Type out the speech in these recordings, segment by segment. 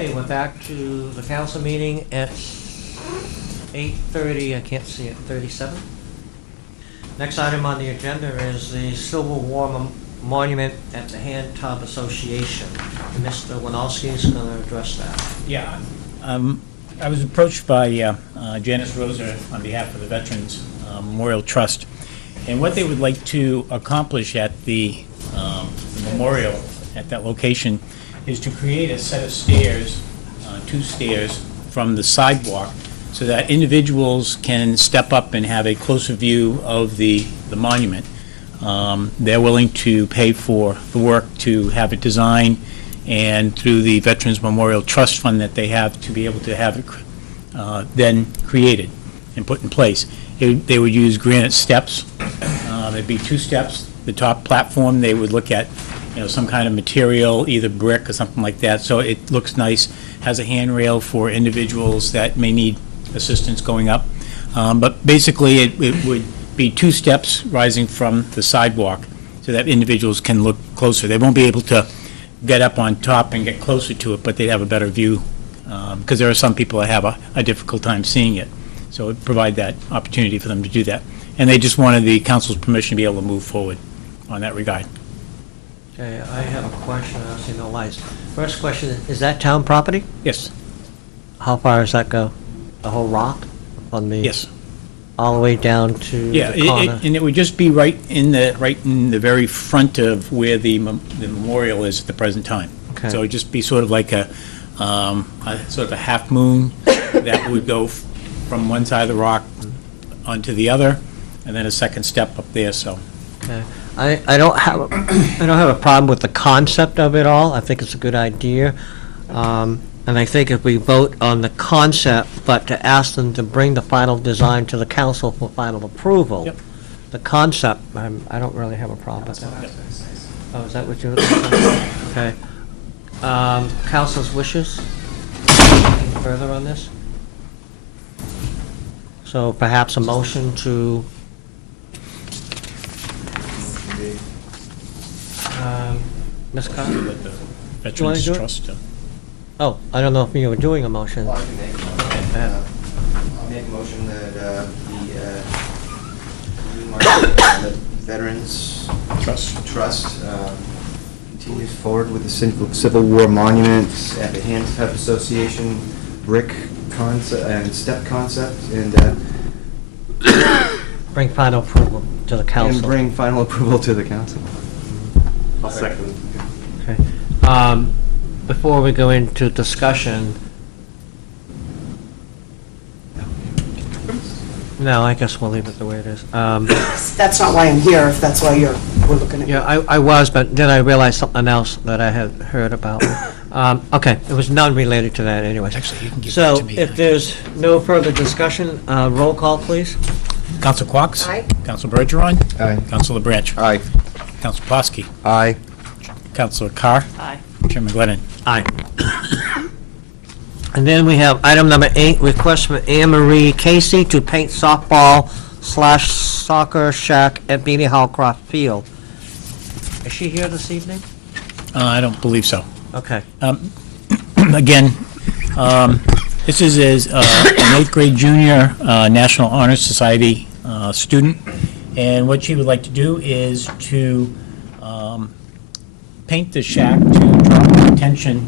Okay, we're back to the council meeting at 8:30, I can't see it, 37. Next item on the agenda is the Civil War Monument at the Hand Tub Association. Mr. Winalski is going to address that. Yeah, I was approached by Janice Roser on behalf of the Veterans Memorial Trust, and what they would like to accomplish at the memorial at that location is to create a set of stairs, 2 stairs from the sidewalk, so that individuals can step up and have a closer view of the monument. They're willing to pay for the work to have it designed, and through the Veterans Memorial Trust Fund that they have, to be able to have it then created and put in place. They would use granite steps. There'd be 2 steps. The top platform, they would look at, some kind of material, either brick or something like that, so it looks nice. Has a handrail for individuals that may need assistance going up. But basically, it would be 2 steps rising from the sidewalk so that individuals can look closer. They won't be able to get up on top and get closer to it, but they'd have a better view, because there are some people that have a difficult time seeing it. So it would provide that opportunity for them to do that. And they just wanted the council's permission to be able to move forward on that regard. Okay, I have a question, I see no lights. First question, is that town property? Yes. How far does that go? The whole rock on the? Yes. All the way down to Yeah, the corner? and it would just be right in the very front of where the memorial is at the present time. Okay. So it'd just be sort of like a sort of a half moon that would go from one side of the rock onto the other, and then a second step up there. So. Okay. I don't have a problem with the concept of it all. I think it's a good idea. And I think if we vote on the concept, but to ask them to bring the final design to the council for final approval, Yep. the concept, I don't really have a problem with that. Oh, is that what you're looking for? Okay. Council's wishes? Anything further on this? So perhaps a motion to Ms. Carter? Let the Veterans do it? Trust. Oh, I don't know if you were doing a motion. Well, I can make a motion. I'll make a motion that the Newmarket Veterans Trust continues forward with the Civil War Monuments at the Hand Tub Association brick concept and step concept, and Bring final approval to the council. and bring final approval to the council. I'll second. Okay. Before we go into discussion, no, I guess we'll leave it the way it is. That's not why I'm here, if that's why we're looking at. Yeah, I was, but then I realized something else that I had heard about. Okay, it was none related to that anyways. Actually, you can give that So to me. if there's no further discussion, roll call, please. Council Quox? Aye. Council Bergeron? Aye. Councilor Branch? Aye. Council Plosky? Aye. Councilor Carr? Aye. Chairman Glennon? Aye. And then we have item number 8, request from Anne Marie Casey to paint softball/soccer shack at Beanie Hallcroft Field. Is she here this evening? I don't believe so. Okay. Again, this is an 8th grade junior National Honor Society student, and what she would like to do is to paint the shack to draw attention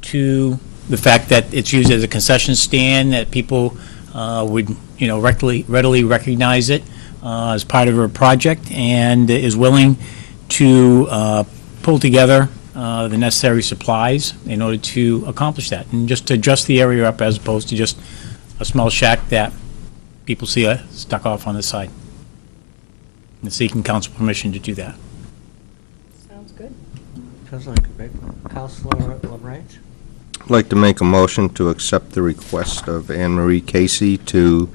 to the fact that it's used as a concession stand, that people would, readily recognize it as part of her project, and is willing to pull together the necessary supplies in order to accomplish that, and just to dress the area up as opposed to just a small shack that people see stuck off on the side. And seeking council permission to do that. Sounds good. Sounds like a big one. Councilor LaBranche? I'd like to make a motion to accept the request of Anne Marie Casey to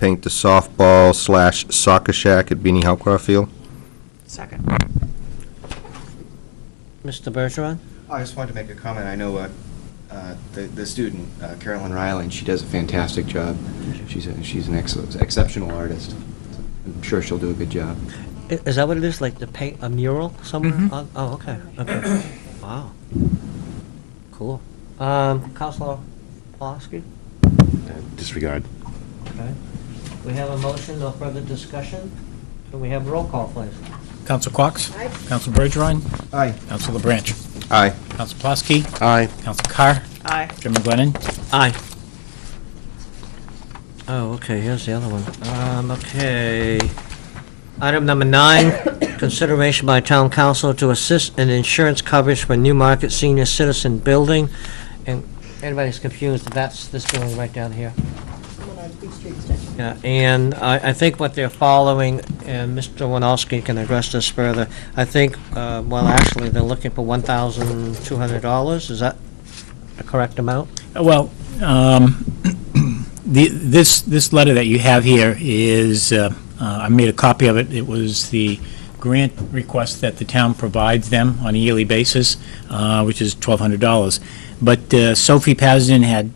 paint the softball/soccer shack at Beanie Hallcroft Field. Second. Mr. Bergeron? I just wanted to make a comment. I know the student, Carolyn Riley, and she does a fantastic job. She's an exceptional artist. I'm sure she'll do a good job. Is that what it is, like to paint a mural somewhere? Mhm. Oh, okay, okay. Wow. Cool. Counselor Pulaski? Disregard. Okay. We have a motion, no further discussion. Can we have roll call, please? Counsel Quox. Aye. Counsel Bergeron. Aye. Counsel LeBranch. Aye. Counsel Pulaski. Aye. Counsel Carr. Aye. Chairman Glennon. Aye. Oh, okay, here's the other one. Okay. Item number 9, consideration by town council to assist in insurance coverage for Newmarket Senior Citizen Building. And anybody's confused, that's this building right down here. Yeah, and I think what they're following, and Mr. Winalski can address this further, I think, well, actually, they're looking for $1,200. Is that a correct amount? Well, this letter that you have here is, I made a copy of it. It was the grant request that the town provides them on a yearly basis, which is $1,200. But Sophie Pazden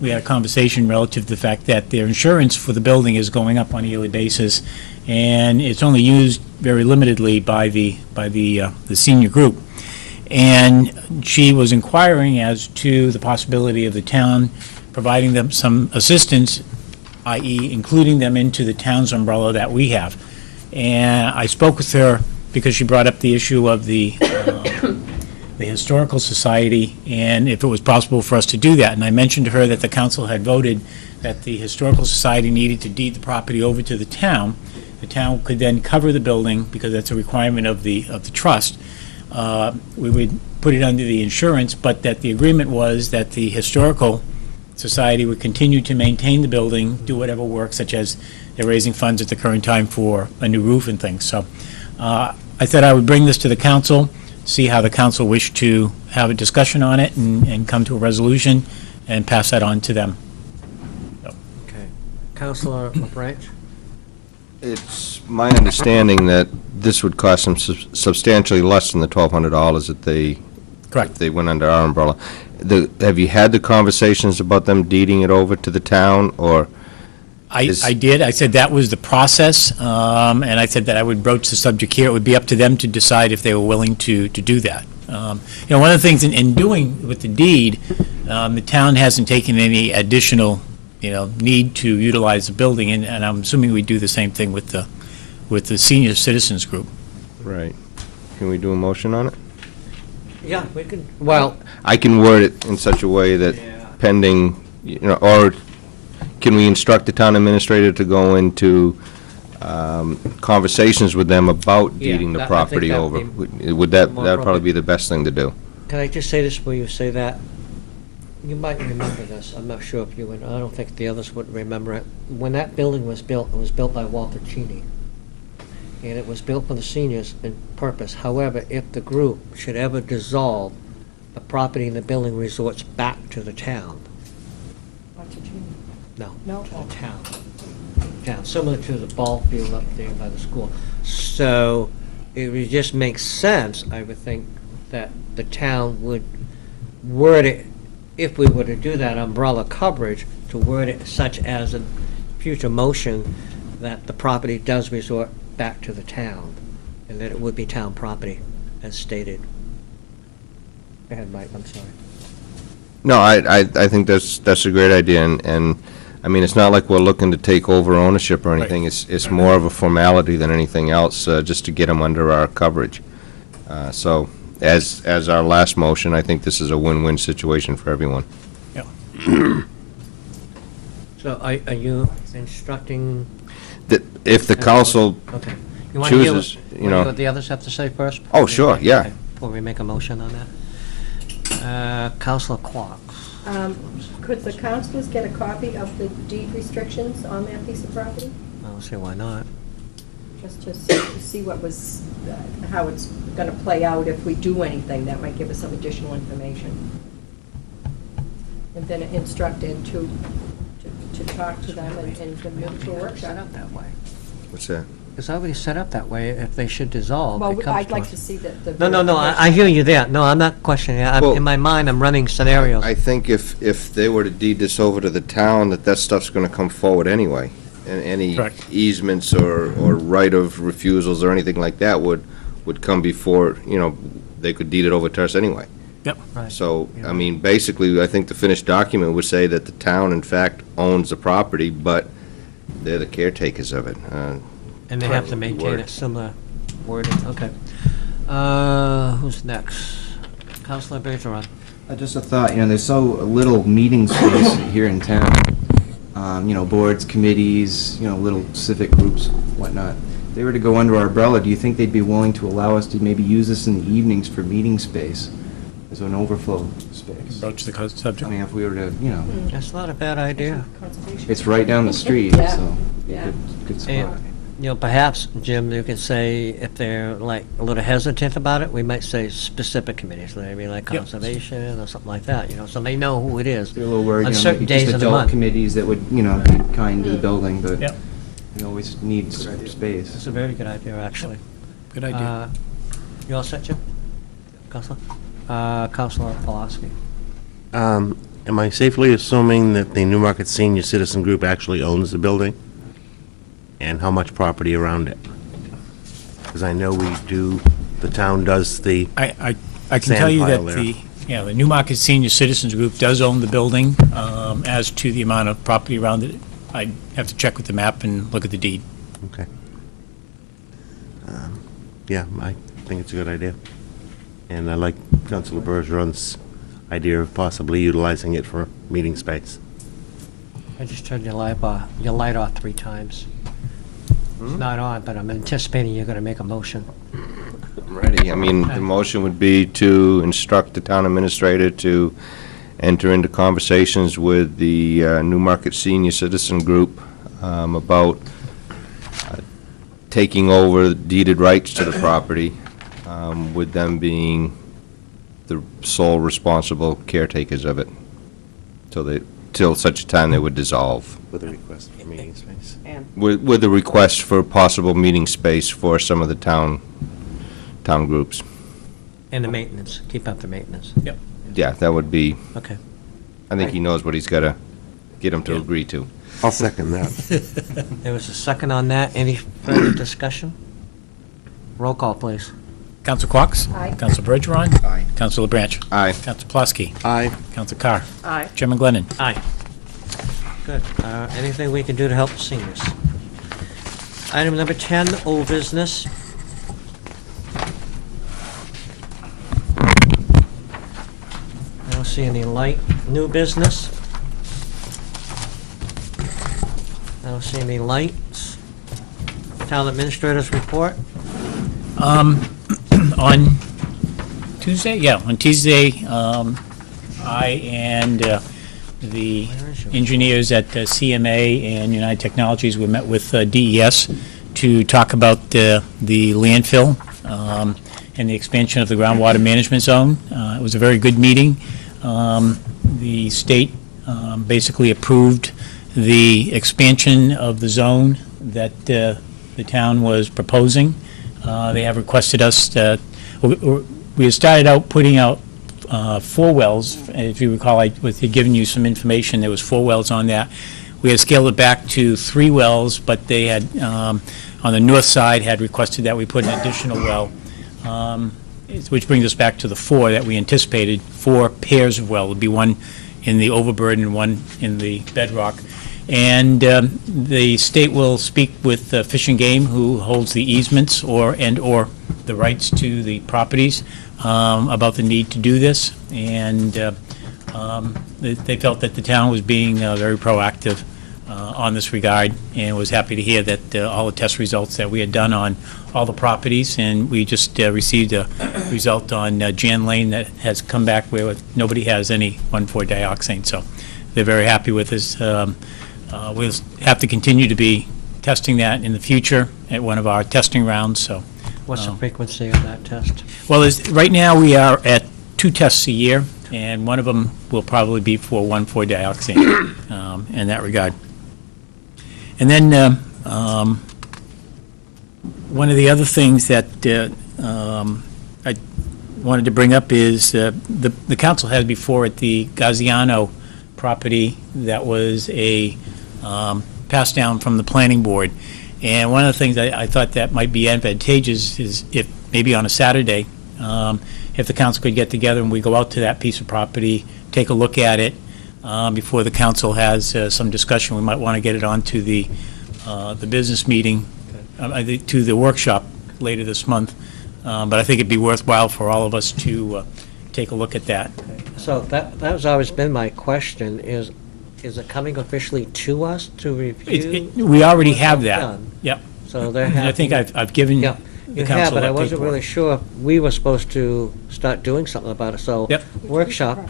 we had a conversation relative to the fact that their insurance for the building is going up on a yearly basis, and it's only used very limitedly by the senior group. And she was inquiring as to the possibility of the town providing them some assistance, i.e. including them into the town's umbrella that we have. And I spoke with her because she brought up the issue of the Historical Society, and if it was possible for us to do that. And I mentioned to her that the council had voted that the Historical Society needed to deed the property over to the town. The town could then cover the building, because that's a requirement of the trust. We would put it under the insurance, but that the agreement was that the Historical Society would continue to maintain the building, do whatever work, such as they're raising funds at the current time for a new roof and things. So I said I would bring this to the council, see how the council wished to have a discussion on it and come to a resolution and pass that on to them. Okay. Counselor LeBranch? It's my understanding that this would cost them substantially less than the $1,200 that Correct. they went under our umbrella. Have you had the conversations about them deeding it over to the town, or? I did. I said that was the process, and I said that I would broach the subject here. It would be up to them to decide if they were willing to do that. One of the things in doing with the deed, the town hasn't taken any additional, need to utilize the building, and I'm assuming we do the same thing with the senior citizens group. Right. Can we do a motion on it? Yeah, we could, well, I can word it in such a way that Yeah. pending, or can we instruct the town administrator to go into conversations with them about Yeah, deeding the I think property that'd over? be Would that more probably appropriate. be the best thing to do? can I just say this before you say that? You might remember this, I'm not sure if you would, I don't think the others would remember it. When that building was built, it was built by Walter Cheney. And it was built for the seniors in purpose. However, if the group should ever dissolve, the property in the building resorts back to the town. No, No? to the town. Town, similar to the ball field up there by the school. So it would just make sense, I would think, that the town would word it, if we were to do that umbrella coverage, to word it such as a future motion that the property does resort back to the town, and that it would be town property, as stated. Go ahead, Mike, I'm sorry. No, I think that's a great idea, and I mean, it's not like we're looking to take over ownership or anything. It's more of a formality than anything else, just to get them under our coverage. So, as our last motion, I think this is a win-win situation for everyone. So are you instructing? That if the council, Okay. You wanna hear what- chooses, wanna hear what the others have to say first? Oh, sure, yeah. Okay, before we make a motion on that. Counselor Clark. Could the councilors get a copy of the deed restrictions on that piece of property? I don't see why not. Just to see what was, how it's going to play out if we do anything, that might give us some additional information. And then instruct Ed to talk to them and to move to a Set workshop. up that way. what's that? It's already set up that way. If they should dissolve, Well, it comes I'd to like us. to see the. No, I hear you there. No, I'm not questioning it. Well- In my mind, I'm running scenarios. I think if they were to deed this over to the town, that stuff's gonna come forward anyway. And any Correct. easements or right of refusals or anything like that would come before, they could deed it over to us anyway. Yep. Right. So, I mean, basically, I think the finished document would say that the town, in fact, owns the property, but they're the caretakers of it. And they have to Probably maintain word. a similar wording, okay. Who's next? Councilor Bergeron. Just a thought, there's so little meeting space here in town. Boards, committees, little civic groups, whatnot. If they were to go under our umbrella, do you think they'd be willing to allow us to maybe use this in the evenings for meeting space as an overflow space? Broach the I subject. mean, if we were to, That's not a bad idea. Conservation. it's right down the street, Yeah. so Yeah. good spot. And, perhaps, Jim, you could say, if they're like a little hesitant about it, we might say specific committees, maybe like Yep. conservation or something like that, so they know who it is. They're a little worried, On certain maybe days just of the adult month. committees that would, be kind to the building, but Yep. we always need That's space. a very good idea, actually. Good idea. You all set, Jim? Counselor? Counselor Pulaski. Am I safely assuming that the Newmarket Senior Citizen Group actually owns the building? And how much property around it? Because I know the town does the, I can Sand tell you that pile there. the Newmarket Senior Citizens Group does own the building. As to the amount of property around it, I'd have to check with the map and look at the deed. okay. Yeah, I think it's a good idea. And I like Councilor Bergeron's idea of possibly utilizing it for meeting space. I just turned your light off 3 times. It's not on, but I'm anticipating you're going to make a motion. I'm ready. I mean, the motion would be to instruct the town administrator to enter into conversations with the Newmarket Senior Citizen Group about taking over deeded rights to the property, with them being the sole responsible caretakers of it, till such a time they would dissolve, With a request for meeting space. And with a request for possible meeting space for some of the town groups. And the maintenance, keep up the maintenance. Yep. Yeah, that would be, Okay. I think he knows what he's got to get him to Yeah. agree to. I'll second that. There was a second on that. Any further discussion? Roll call, please. Council Quox? Aye. Council Bergeron? Aye. Council LeBranch? Aye. Council Pulaski? Aye. Council Carr? Aye. Chairman Glennon? Aye. Good. Anything we can do to help the seniors? Item number 10, old business. I don't see any light new business. I don't see any lights. Town administrators report. On Tuesday, on Tuesday, I and the Where is your- engineers at CMA and United Technologies, we met with DES to talk about the landfill and the expansion of the groundwater management zone. It was a very good meeting. The state basically approved the expansion of the zone that the town was proposing. They have requested us to, we had started out putting out 4 wells. If you recall, I had given you some information. There was 4 wells on that. We had scaled it back to 3 wells, but they had, on the north side, had requested that we put an additional well, which brings us back to the 4 that we anticipated, 4 pairs of well. It'd be one in the overburden and one in the bedrock. And the state will speak with Fish and Game, who holds the easements or the rights to the properties, about the need to do this. And they felt that the town was being very proactive on this regard, and was happy to hear that all the test results that we had done on all the properties, and we just received a result on Jan Lane that has come back where nobody has any 1,4-dioxane, so they're very happy with this. We'll have to continue to be testing that in the future at one of our testing rounds, so. What's the frequency of that test? Well, right now, we are at 2 tests a year, and one of them will probably be for 1,4-dioxane in that regard. And then one of the other things that I wanted to bring up is the council had before it the Gaziano property that was a passed down from the planning board. And one of the things I thought that might be advantageous is if maybe on a Saturday, If the council could get together and we go out to that piece of property, take a look at it, before the council has some discussion, we might want to get it onto the business meeting, to the workshop later this month. But I think it'd be worthwhile for all of us to take a look at that. So that has always been my question, is it coming officially to us to review? We already have what's that. done? Yep. So they're And I think happy. I've given Yeah, the you have, council but I that wasn't paperwork. really sure if we were supposed to start doing something about it, so. Yep. Workshop,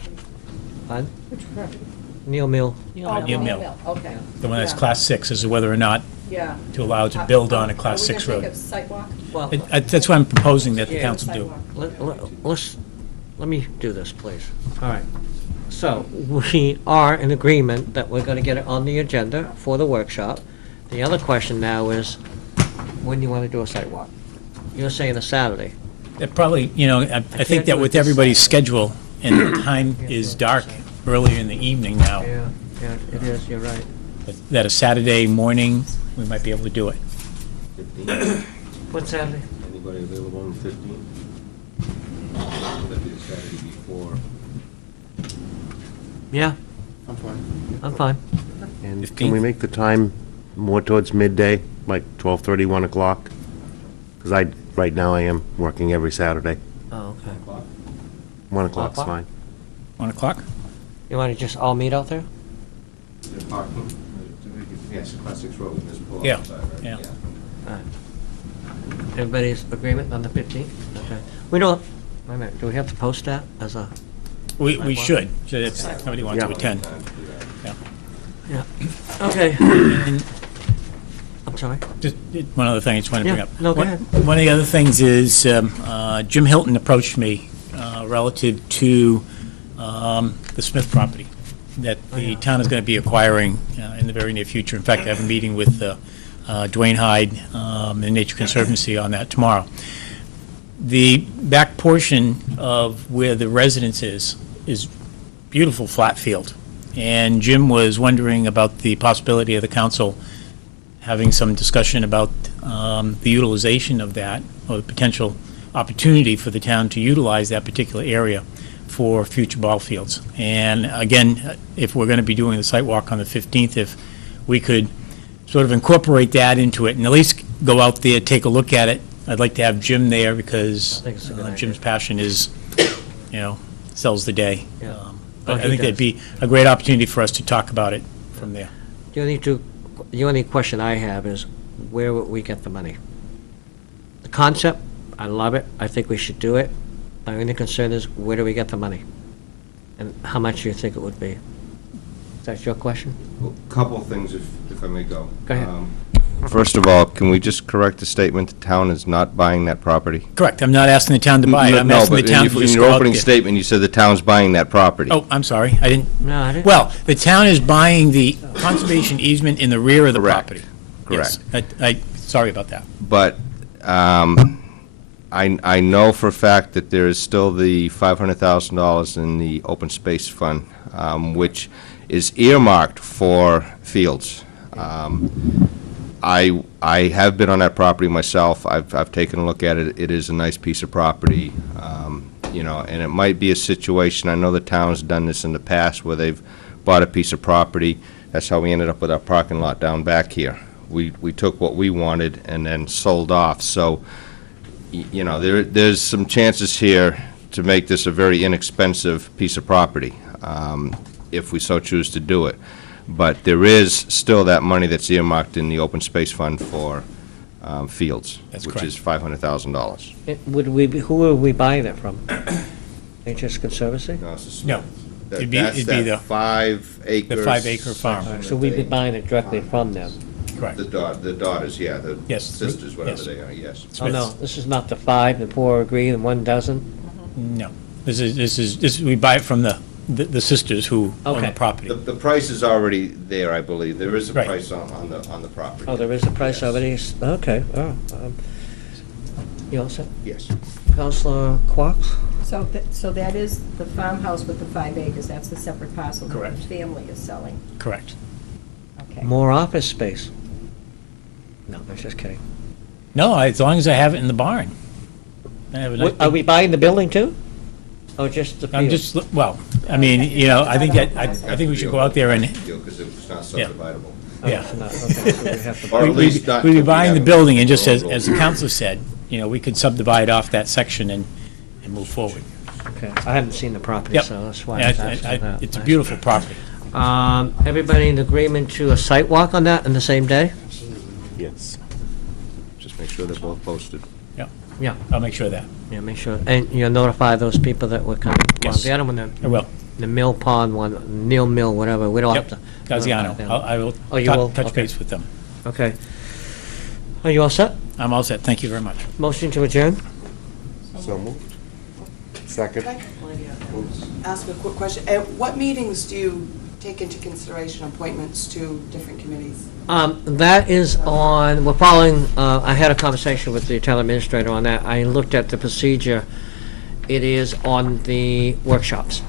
on Which property? Neil Mill. Oh, Neil Mill. Okay. The one that's Yeah. Class 6, as to whether or not Yeah. to allow to build on a Class 6 Are we road. going to take a sidewalk? Well, That's what I'm proposing that the Yeah. council do. let me do this, please. All right. So, we are in agreement that we're gonna get it on the agenda for the workshop. The other question now is, when do you wanna do a sidewalk? You're saying a Saturday. It probably, I can't think do that it with this everybody's Saturday. schedule, and the time is dark earlier in the evening now, Yeah, it is, you're right. that a Saturday morning, we might be able to do it. What Saturday? Anybody available on the 15th? That'd be the Saturday before. Yeah, I'm fine. I'm fine. And 15th? can we make the time more towards midday, like 12:30, 1 o'clock? Because right now I am working every Saturday. Oh, okay. 1 o'clock's o'clock? fine. 1 o'clock? You wanna just all meet out there? There's parking. Yes, Class 6 road, there's a pull-off Yeah, side, right? yeah. All right. Everybody's agreement on the 15th? Okay. We don't, wait a minute, do we have to post that as a? We Sidewalk? should, so if somebody wants to Yeah. attend. Time to do that. Yeah. Yeah. Okay. And I'm sorry? just one other thing I just want to bring Yeah, up. no, go One- ahead. One of the other things is, Jim Hilton approached me relative to the Smith property that Oh, the yeah. town is going to be acquiring in the very near future. In fact, I have a meeting with Dwayne Hyde and Nature Conservancy on that tomorrow. The back portion of where the residence is beautiful flat field. And Jim was wondering about the possibility of the council having some discussion about the utilization of that, or the potential opportunity for the town to utilize that particular area for future ball fields. And again, if we're going to be doing the site walk on the 15th, if we could sort of incorporate that into it and at least go out there, take a look at it. I'd like to have Jim there because I think it's a good Jim's idea. passion is, sells the day. Yeah. But Oh, I he think that'd does. be a great opportunity for us to talk about it from there. The only question I have is, where would we get the money? The concept, I love it, I think we should do it. My only concern is, where do we get the money? And how much do you think it would be? Is that your question? Couple of things, if I may go. Go ahead. First of all, can we just correct the statement, the town is not buying that property? Correct, I'm not asking the town to buy it, I'm No, asking the but town to in just your go out opening there. statement, you said the town's buying that property. Oh, I'm sorry, I didn't, No, I didn't. well, the town is buying the conservation easement in the rear of the Correct. property. Correct. Yes, sorry about that. But I know for a fact that there is still the $500,000 in the open space fund, which is earmarked for fields. I have been on that property myself. I've taken a look at it. It is a nice piece of property, and it might be a situation, I know the town's done this in the past, where they've bought a piece of property. That's how we ended up with our parking lot down back here. We took what we wanted and then sold off. So, there's some chances here to make this a very inexpensive piece of property, if we so choose to do it. But there is still that money that's earmarked in the open space fund for fields, That's which correct. is $500,000. Who would we buy that from? Nature's Conservancy? No, it'd be That's the- that 5 acres. the 5-acre farm. All right, so we'd be buying it directly from them. Correct. The daughters, yeah, the Yes, sisters, whatever yes. they are, yes. Oh, no, Smiths. this is not the 5, the 4 agree, and 1 doesn't? No, this is, we buy it from the sisters who own the Okay. property. The price is already there, I believe. There is a Right. price on the property. Oh, there is a price Yes. already? Okay, you all set? Yes. Counselor Quox? So that is the farmhouse with the 5 acres, that's the separate parcel that Correct. the family is selling. Correct. Okay. More office space? No, I'm just kidding. No, as long as I have it in the barn. Have a nice Are we buying the building too? Or just the I'm field? just, well, I mean, I think we should go out there and, Because it's not Yeah. subdividable. yeah. Okay, so we have to- Or at least not We'd be till we buying the have building, and just control as the council said, we could subdivide off that section and move forward. Okay, I haven't seen the property, Yep. so that's why I Yeah, was asking that. It's a beautiful property. Everybody in agreement to a site walk on that on the same day? Yes. Just make sure they're both posted. Yeah, I'll make sure of that. yeah, make sure, and you'll notify those people that were coming. Well, Yes. the other one, I will. the Mill Pond one, Neil Mill, whatever, we don't have Yep, to. Gaziano. notify them. I will Oh, you will? touch Okay. base with them. Okay. Are you all set? I'm all set. Thank you very much. Motion to adjourn? So moved. Second. Can I ask a quick question? At what meetings do you take into consideration appointments to different committees? That is on, we're following, I had a conversation with the town administrator on that. I looked at the procedure. It is on the workshops.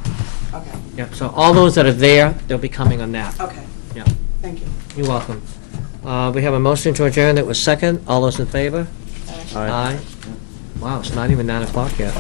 Okay, Yeah, so all those that are there, they'll be coming on that. okay, Yeah, thank you. you're welcome. We have a motion to adjourn that was second. All those in favor? Aye. Wow, it's not even 9 o'clock yet.